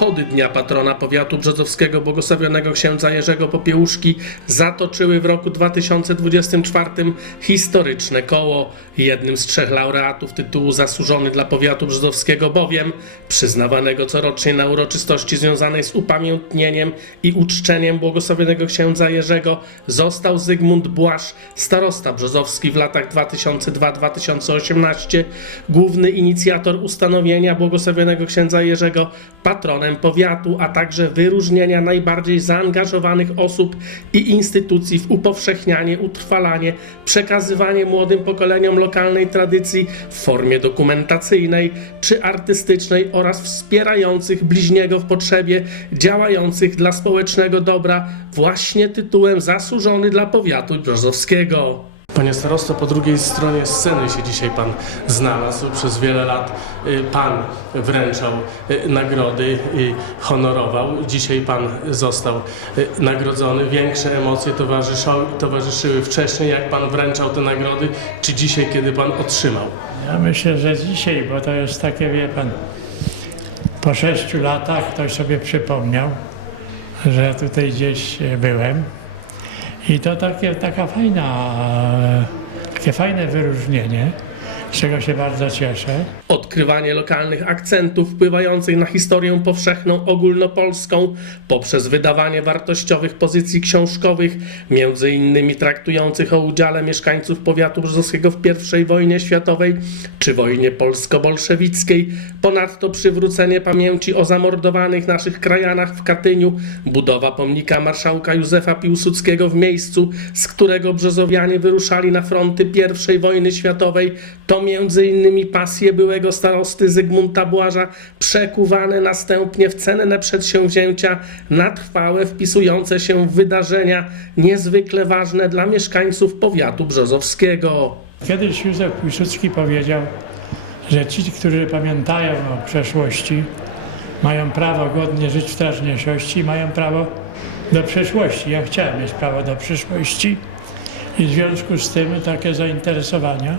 Obchody Dnia Patrona Powiatu Brzozowskiego błogosławionego księdza Jerzego Popiełuszki zatoczyły w roku 2024 historyczne koło. Jednym z trzech laureatów tytułu zasłużony dla powiatu brzozowskiego bowiem, przyznawanego corocznie na uroczystości związanej z upamiętnieniem i uczczeniem błogosławionego księdza Jerzego, został Zygmunt Błasz, starosta brzozowski w latach 2002-2018, główny inicjator ustanowienia błogosławionego księdza Jerzego patronem powiatu, a także wyróżnienia najbardziej zaangażowanych osób i instytucji w upowszechnianie, utrwalanie, przekazywanie młodym pokoleniom lokalnej tradycji w formie dokumentacyjnej czy artystycznej oraz wspierających bliźniego w potrzebie, działających dla społecznego dobra, właśnie tytułem zasłużony dla powiatu brzozowskiego. Panie starosto, po drugiej stronie sceny się dzisiaj pan znalazł. Przez wiele lat y, pan wręczał y, nagrody, y, honorował. Dzisiaj pan został y, nagrodzony. Większe emocje towarzyszyły wcześniej, jak pan wręczał te nagrody, czy dzisiaj, kiedy pan otrzymał? Ja myślę, że dzisiaj, bo to jest takie, wie pan, po sześciu latach ktoś sobie przypomniał, że tutaj gdzieś byłem. I to takie, taka fajna, e, takie fajne wyróżnienie, z czego się bardzo cieszę. Odkrywanie lokalnych akcentów wpływających na historię powszechną ogólnopolską poprzez wydawanie wartościowych pozycji książkowych, między innymi traktujących o udziale mieszkańców powiatu brzozowskiego w I wojnie światowej czy wojnie polsko-bolszewickiej, ponadto przywrócenie pamięci o zamordowanych naszych krajanach w Katyniu, budowa pomnika marszałka Józefa Piłsudskiego w miejscu, z którego brzozowianie wyruszali na fronty I wojny światowej, to między innymi pasje byłego starosty Zygmunta Błaża, przekuwane następnie w cenne przedsięwzięcia na trwałe, wpisujące się w wydarzenia niezwykle ważne dla mieszkańców powiatu brzozowskiego. Kiedyś Józef Piłsudski powiedział, że ci, którzy pamiętają o przeszłości, mają prawo godnie żyć w teraźniejszości mają prawo do przyszłości. Ja chciałem mieć prawo do przyszłości i w związku z tym takie zainteresowania,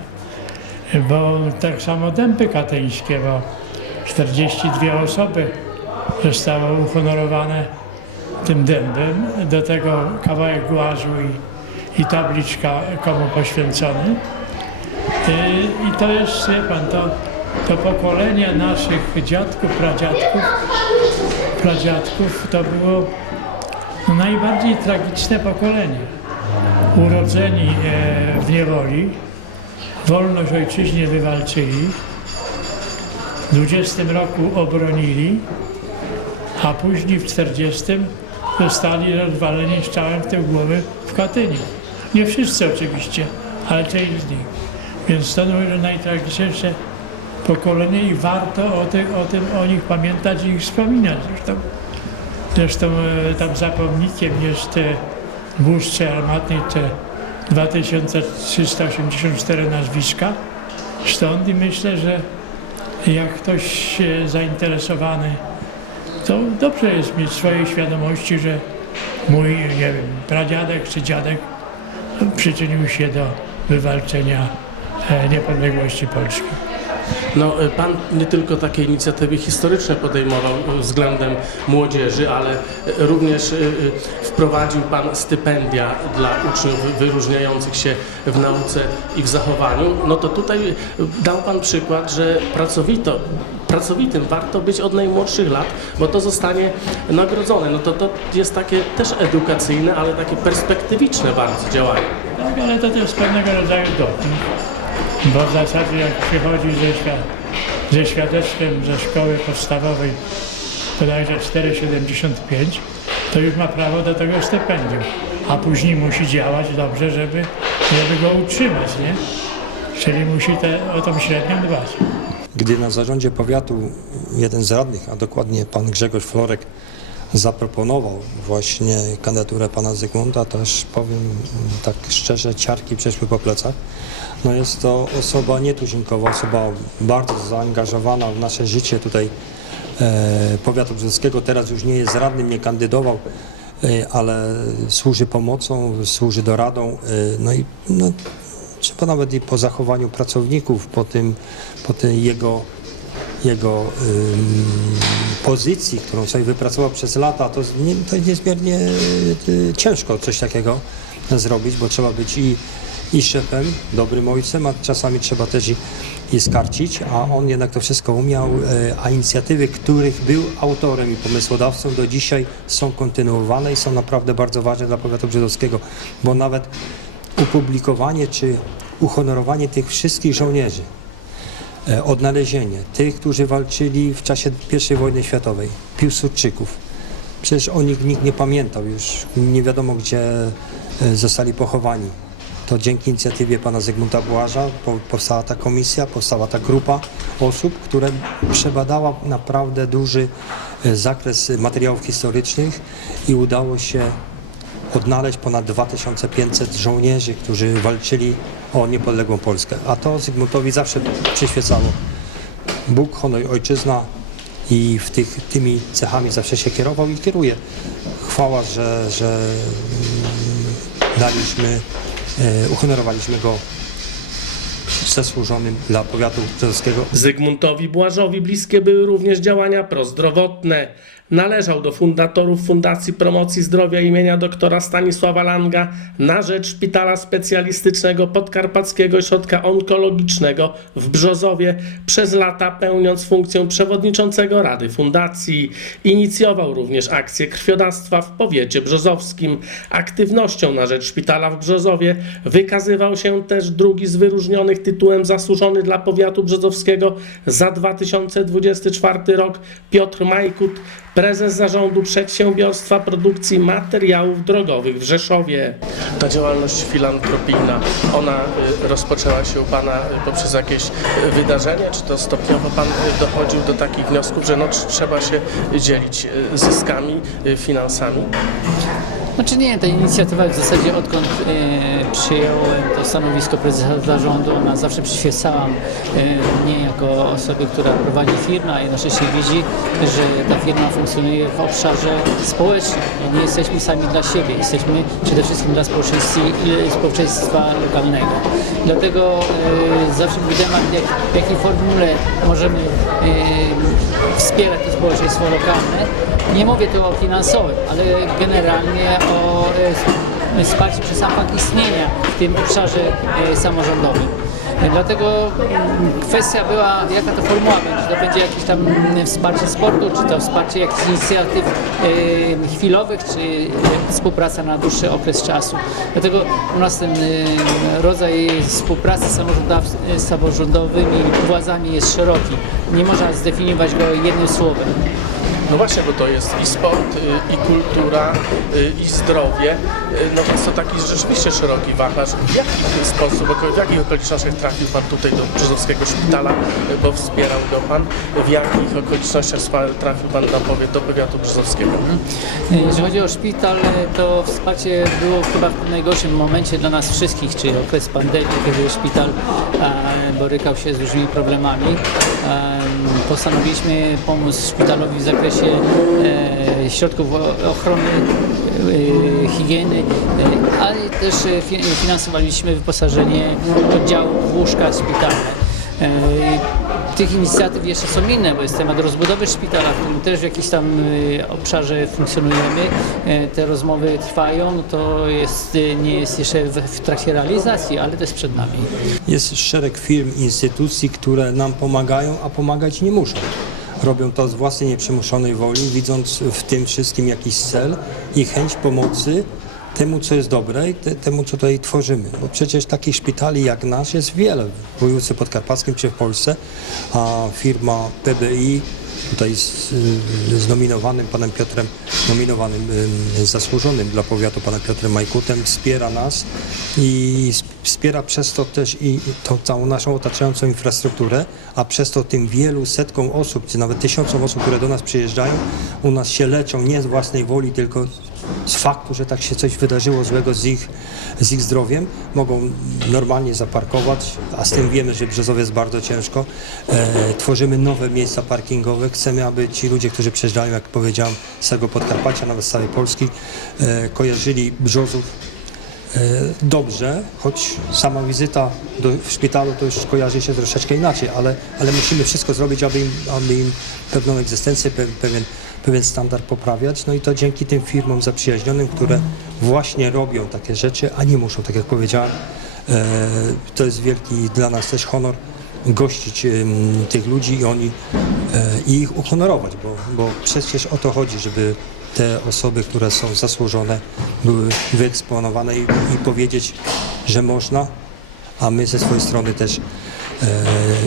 bo tak samo dęby katyńskie, bo 42 osoby zostało uhonorowane tym dębem, do tego kawałek głazu i, i tabliczka komu poświęcony. I- I to jest, pan, to, to pokolenie naszych dziadków, pradziadków, pradziadków to było no, najbardziej tragiczne pokolenie. Urodzeni e, w niewoli, wolność ojczyźnie wywalczyli, w 20 roku obronili, a później w 40 zostali rozwaleni strzałem w tył głowy w Katyniu. Nie wszyscy oczywiście, ale część z nich. Więc to mówię, że najtragiczniejsze pokolenie i warto o, o tym o nich pamiętać i ich wspominać. Zresztą, zresztą e, tam za pomnikiem jest e, w Łuszcze Armatnej te 2384 nazwiska. Stąd i myślę, że jak ktoś e, zainteresowany, to dobrze jest mieć swojej świadomości, że mój, nie wiem, pradziadek czy dziadek przyczynił się do wywalczenia e, niepodległości Polski. No, y, pan nie tylko takie inicjatywy historyczne podejmował y, względem młodzieży, ale również wprowadził pan stypendia dla uczniów wyróżniających się w nauce i w zachowaniu. No to tutaj dał pan przykład, że pracowito, pracowitym warto być od najmłodszych lat, bo to zostanie nagrodzone. No to to jest takie też edukacyjne, ale takie perspektywiczne bardzo działanie. Tak, ale to też pewnego rodzaju doping, bo w zasadzie jak przychodzi ze, świ- ze świadectwem ze szkoły podstawowej bodajże 4,75, to już ma prawo do tego stypendium, a później musi działać dobrze, żeby, żeby go utrzymać, nie? Czyli musi te, o tą średnią dbać. Gdy na zarządzie powiatu jeden z radnych, a dokładnie pan Grzegorz Florek, zaproponował właśnie kandydaturę pana Zygmunta, też powiem tak szczerze, ciarki przeszły po plecach. No jest to osoba nietuzinkowa, osoba bardzo zaangażowana w nasze życie tutaj powiatu brzeskiego. Teraz już nie jest radnym, nie kandydował, e, ale służy pomocą, służy doradą. E, no i no, trzeba nawet i po zachowaniu pracowników, po tym, po tej jego jego ym, pozycji, którą sobie wypracował przez lata, to, nie, to jest niezmiernie y, ciężko coś takiego zrobić, bo trzeba być i, i szefem, dobrym ojcem, a czasami trzeba też i, i skarcić, a on jednak to wszystko umiał, e, a inicjatywy, których był autorem i pomysłodawcą do dzisiaj są kontynuowane i są naprawdę bardzo ważne dla powiatu brzydowskiego, bo nawet upublikowanie czy uhonorowanie tych wszystkich żołnierzy, e, odnalezienie tych, którzy walczyli w czasie I wojny światowej, Piłsudczyków. Przecież o nich nikt nie pamiętał już, nie wiadomo gdzie e, zostali pochowani. To dzięki inicjatywie pana Zygmunta Błaża po- powstała ta komisja, powstała ta grupa osób, która przebadała naprawdę duży e, zakres materiałów historycznych i udało się odnaleźć ponad 2500 żołnierzy, którzy walczyli o niepodległą Polskę. A to Zygmuntowi zawsze przyświecało. Bóg, honor, ojczyzna i w tych, tymi cechami zawsze się kierował i kieruje. Chwała, że, że mm, daliśmy, uhonorowaliśmy go zasłużonym dla powiatu brzozowskiego Zygmuntowi Błażowi bliskie były również działania prozdrowotne. Należał do fundatorów Fundacji Promocji Zdrowia imienia doktora Stanisława Langa na rzecz Szpitala Specjalistycznego Podkarpackiego Ośrodka Onkologicznego w Brzozowie, przez lata pełniąc funkcję przewodniczącego Rady Fundacji. Inicjował również akcję krwiodawstwa w powiecie brzozowskim. Aktywnością na rzecz szpitala w Brzozowie wykazywał się też drugi z wyróżnionych tytułem zasłużony dla powiatu brzozowskiego za 2024 rok Piotr Majkut, prezes zarządu przedsiębiorstwa produkcji materiałów drogowych w Rzeszowie. Ta działalność filantropijna, ona y, rozpoczęła się u Pana y, poprzez jakieś y, wydarzenia, czy to stopniowo Pan dochodził do takich wniosków, że no, tr- trzeba się dzielić zyskami, finansami? Znaczy nie, ta inicjatywa w zasadzie odkąd e, przyjąłem to stanowisko prezesa zarządu, ona zawsze przyświecała e, mnie jako osoby, która prowadzi firmę, a jednocześnie widzi, że ta firma funkcjonuje w obszarze społecznym. Nie jesteśmy sami dla siebie, jesteśmy przede wszystkim dla społeczeństwa, społeczeństwa lokalnego. Dlatego e, zawsze był temat, jak, w jakiej formule możemy e, wspierać to społeczeństwo lokalne. Nie mówię tu o finansowym, ale generalnie o e, wsparciu przez sam fakt istnienia w tym obszarze e, samorządowym. Dlatego mm, kwestia była, jaka to formuła będzie. Czy to będzie jakieś tam mm, wsparcie sportu, czy to wsparcie jakichś inicjatyw e, chwilowych, czy współpraca na dłuższy okres czasu. Dlatego u nas ten rodzaj współpracy z samorządowymi władzami jest szeroki. Nie można zdefiniować go jednym słowem. No właśnie, bo to jest i sport, y, i kultura, y, i zdrowie. Y, No więc to taki rzeczywiście szeroki wachlarz. W jaki sposób, w jakich okolicznościach trafił Pan tutaj do Brzozowskiego Szpitala, bo wspierał go Pan? W jakich okolicznościach trafił Pan na powiat, do powiatu brzozowskiego? Jeżeli chodzi o szpital, to wsparcie było chyba w najgorszym momencie dla nas wszystkich, czyli okres pandemii, kiedy szpital borykał się z różnymi problemami. Postanowiliśmy pomóc szpitalowi w zakresie e, środków ochrony, e, higieny, e, ale też e, fi- finansowaliśmy wyposażenie oddziałów w łóżka szpitalne. Tych inicjatyw jeszcze są inne, bo jest temat rozbudowy szpitala, w którym też w jakimś tam obszarze funkcjonujemy. Te rozmowy trwają, to jest, nie jest jeszcze w trakcie realizacji, ale to jest przed nami. Jest szereg firm, instytucji, które nam pomagają, a pomagać nie muszą. Robią to z własnej nieprzymuszonej woli, widząc w tym wszystkim jakiś cel i chęć pomocy temu, co jest dobre i te, temu, co tutaj tworzymy. Bo przecież takich szpitali jak nasz jest wiele w województwie podkarpackim czy w Polsce, a firma PBI tutaj z, z nominowanym panem Piotrem, nominowanym zasłużonym dla powiatu panem Piotrem Majkutem wspiera nas i wspiera przez to też i tą całą naszą otaczającą infrastrukturę, a przez to tym wielu setkom osób, czy nawet tysiącom osób, które do nas przyjeżdżają, u nas się leczą nie z własnej woli, tylko z faktu, że tak się coś wydarzyło złego z ich, z ich zdrowiem, mogą normalnie zaparkować, a z tym wiemy, że w Brzozowie jest bardzo ciężko. E, tworzymy nowe miejsca parkingowe. Chcemy, aby ci ludzie, którzy przyjeżdżają, jak powiedziałem, z całego Podkarpacia, nawet z całej Polski, e, kojarzyli Brzozów dobrze, choć sama wizyta do, w szpitalu to już kojarzy się troszeczkę inaczej, ale, ale musimy wszystko zrobić, aby im, aby im pewną egzystencję, pe, pewien, pewien standard poprawiać. No i to dzięki tym firmom zaprzyjaźnionym, które właśnie robią takie rzeczy, a nie muszą, tak jak powiedziałem. E, to jest wielki dla nas też honor gościć tych ludzi i oni e, i ich uhonorować, bo, bo przecież o to chodzi, żeby te osoby, które są zasłużone, były wyeksponowane i, i powiedzieć, że można, a my ze swojej strony też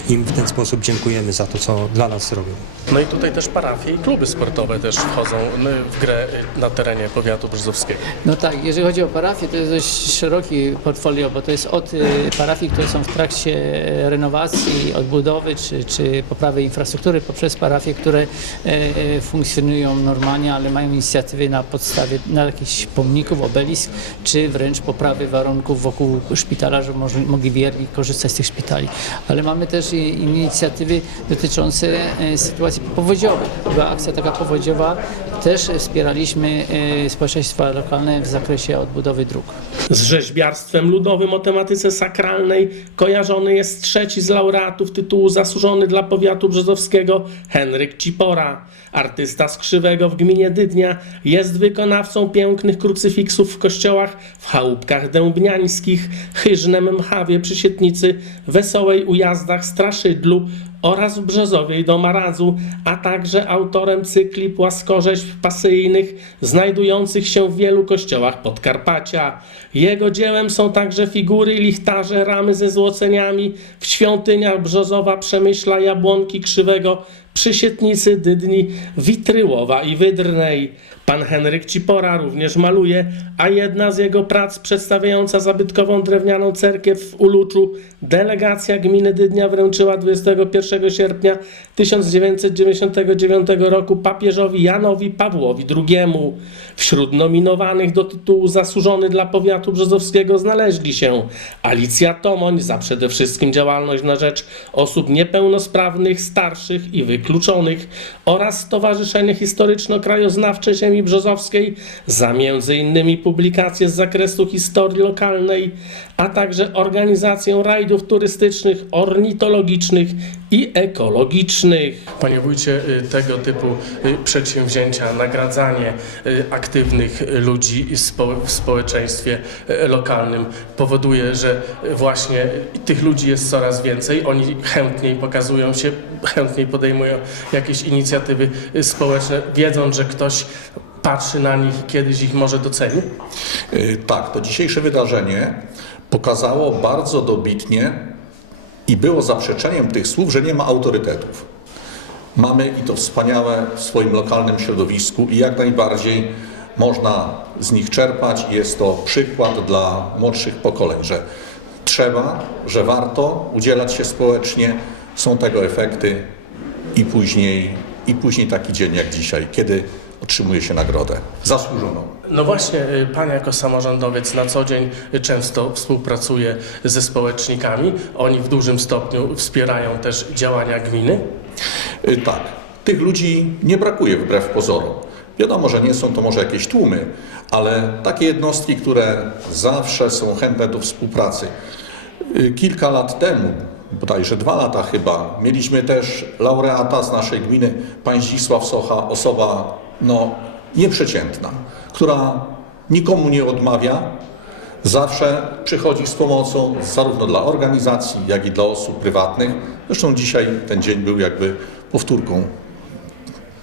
im w ten sposób dziękujemy za to, co dla nas robią. No i tutaj też parafie i kluby sportowe też wchodzą no, w grę y, na terenie powiatu brzozowskiego. No tak, jeżeli chodzi o parafię, to jest dość szeroki portfolio, bo to jest od y, parafii, które są w trakcie e, renowacji, odbudowy czy, czy poprawy infrastruktury, poprzez parafie, które e, e, funkcjonują normalnie, ale mają inicjatywy na podstawie na jakichś pomników, obelisk, czy wręcz poprawy warunków wokół szpitala, żeby mogli wierni korzystać z tych szpitali. Ale mamy też i inicjatywy dotyczące e, sytuacji powodziowych. Była akcja taka powodziowa, też wspieraliśmy e, społeczeństwa lokalne w zakresie odbudowy dróg. Z rzeźbiarstwem ludowym o tematyce sakralnej kojarzony jest trzeci z laureatów tytułu zasłużony dla powiatu brzozowskiego Henryk Cipora. Artysta z Krzywego w gminie Dydnia jest wykonawcą pięknych krucyfiksów w kościołach w chałupkach dębniańskich, Chyżnem Mchawie przy Sietnicy, Wesołej Ujazdach, Straszydlu oraz w Brzozowej do Maradzu, a także autorem cykli płaskorzeźb pasyjnych znajdujących się w wielu kościołach Podkarpacia. Jego dziełem są także figury, lichtarze, ramy ze złoceniami w świątyniach Brzozowa, Przemyśla, Jabłonki, Krzywego, Przysietnicy, Dydni, Witryłowa i Wydrnej. Pan Henryk Cipora również maluje, a jedna z jego prac przedstawiająca zabytkową drewnianą cerkiew w Uluczu delegacja gminy Dydnia wręczyła 21 sierpnia 1999 roku papieżowi Janowi Pawłowi II. Wśród nominowanych do tytułu zasłużony dla powiatu brzozowskiego znaleźli się Alicja Tomoń za przede wszystkim działalność na rzecz osób niepełnosprawnych, starszych i wykluczonych oraz Stowarzyszenie Historyczno-Krajoznawcze Ziemi Brzozowskiej za m.in. publikacje z zakresu historii lokalnej, a także organizację rajdów turystycznych, ornitologicznych i ekologicznych. Panie wójcie, y, tego typu y, przedsięwzięcia, nagradzanie y, aktywnych ludzi w społeczeństwie lokalnym powoduje, że właśnie tych ludzi jest coraz więcej, oni chętniej pokazują się, chętniej podejmują jakieś inicjatywy społeczne, wiedząc, że ktoś patrzy na nich i kiedyś ich może doceni. Y, Tak, to dzisiejsze wydarzenie pokazało bardzo dobitnie i było zaprzeczeniem tych słów, że nie ma autorytetów. Mamy i to wspaniałe w swoim lokalnym środowisku i jak najbardziej można z nich czerpać. Jest to przykład dla młodszych pokoleń, że trzeba, że warto udzielać się społecznie, są tego efekty i później, i później taki dzień jak dzisiaj, kiedy otrzymuje się nagrodę zasłużoną. No właśnie, y, Pan jako samorządowiec na co dzień często współpracuje ze społecznikami. Oni w dużym stopniu wspierają też działania gminy. Y, Tak, tych ludzi nie brakuje wbrew pozorom. Wiadomo, że nie są to może jakieś tłumy, ale takie jednostki, które zawsze są chętne do współpracy. Y, Kilka lat temu, bodajże dwa lata chyba, mieliśmy też laureata z naszej gminy, pan Zdzisław Socha, osoba no, nieprzeciętna, która nikomu nie odmawia, zawsze przychodzi z pomocą zarówno dla organizacji, jak i dla osób prywatnych. Zresztą dzisiaj ten dzień był jakby powtórką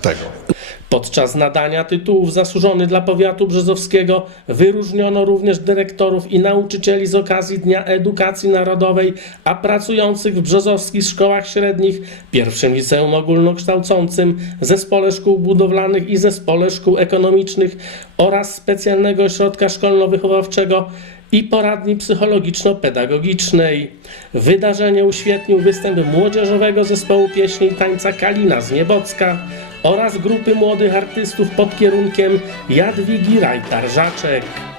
tego. Podczas nadania tytułów zasłużony dla powiatu brzozowskiego wyróżniono również dyrektorów i nauczycieli z okazji Dnia Edukacji Narodowej, a pracujących w brzozowskich szkołach średnich, pierwszym liceum ogólnokształcącym, zespole szkół budowlanych i zespole szkół ekonomicznych oraz specjalnego ośrodka szkolno-wychowawczego i poradni psychologiczno-pedagogicznej. Wydarzenie uświetnił występ młodzieżowego zespołu pieśni i tańca Kalina z Niebocka oraz grupy młodych artystów pod kierunkiem Jadwigi Rajtar-Żaczek.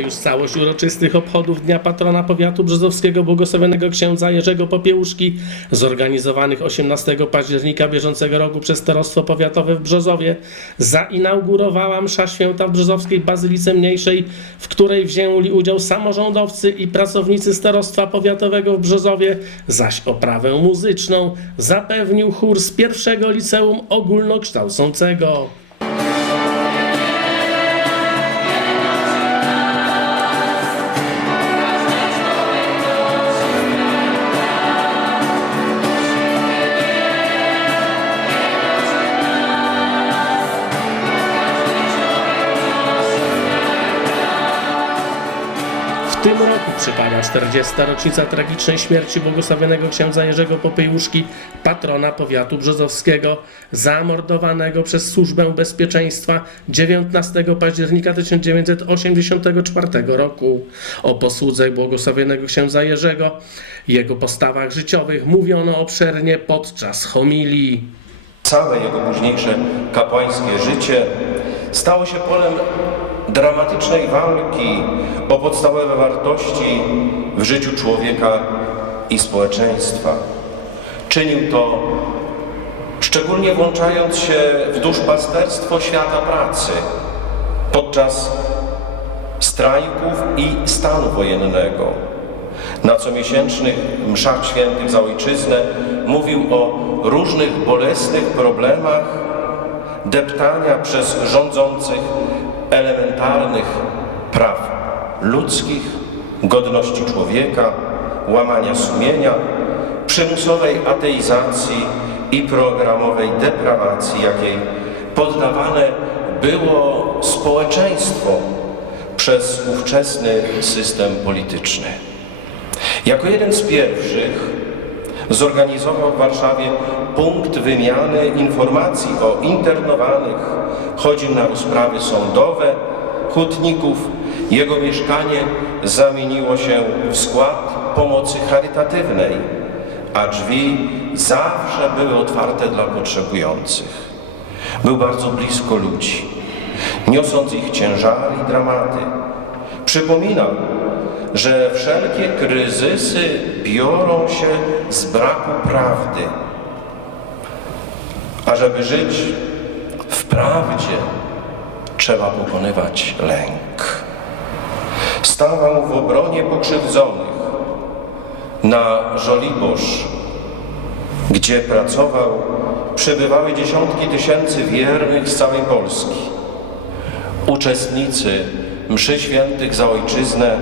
Już całość uroczystych obchodów Dnia Patrona Powiatu Brzozowskiego błogosławionego księdza Jerzego Popiełuszki zorganizowanych 18 października bieżącego roku przez Starostwo Powiatowe w Brzozowie zainaugurowała msza święta w Brzozowskiej Bazylice Mniejszej, w której wzięli udział samorządowcy i pracownicy Starostwa Powiatowego w Brzozowie, zaś oprawę muzyczną zapewnił chór z pierwszego liceum ogólnokształcącego. Przypada 40. rocznica tragicznej śmierci błogosławionego księdza Jerzego Popiełuszki, patrona powiatu brzozowskiego, zamordowanego przez Służbę Bezpieczeństwa 19 października 1984 roku. O posłudze błogosławionego księdza Jerzego, jego postawach życiowych mówiono obszernie podczas homilii. Całe jego późniejsze kapłańskie życie stało się polem dramatycznej walki o podstawowe wartości w życiu człowieka i społeczeństwa. Czynił to szczególnie włączając się w duszpasterstwo świata pracy podczas strajków i stanu wojennego. Na comiesięcznych mszach świętych za ojczyznę mówił o różnych bolesnych problemach deptania przez rządzących elementarnych praw ludzkich, godności człowieka, łamania sumienia, przymusowej ateizacji i programowej deprawacji, jakiej poddawane było społeczeństwo przez ówczesny system polityczny. Jako jeden z pierwszych zorganizował w Warszawie punkt wymiany informacji o internowanych, chodził na rozprawy sądowe hutników. Jego mieszkanie zamieniło się w skład pomocy charytatywnej, a drzwi zawsze były otwarte dla potrzebujących. Był bardzo blisko ludzi, niosąc ich ciężary i dramaty. Przypominał, że wszelkie kryzysy biorą się z braku prawdy. A żeby żyć w prawdzie, trzeba pokonywać lęk. Stawał w obronie pokrzywdzonych na Żoliborz, gdzie pracował, przybywały dziesiątki tysięcy wiernych z całej Polski. Uczestnicy mszy świętych za ojczyznę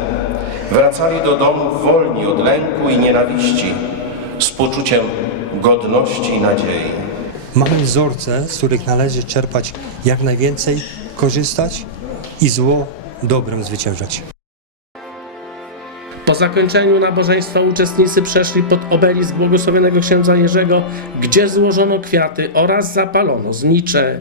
wracali do domów wolni od lęku i nienawiści, z poczuciem godności i nadziei. Mamy wzorce, z których należy czerpać jak najwięcej, korzystać i zło dobrem zwyciężać. Po zakończeniu nabożeństwa uczestnicy przeszli pod obelisk błogosławionego księdza Jerzego, gdzie złożono kwiaty oraz zapalono znicze.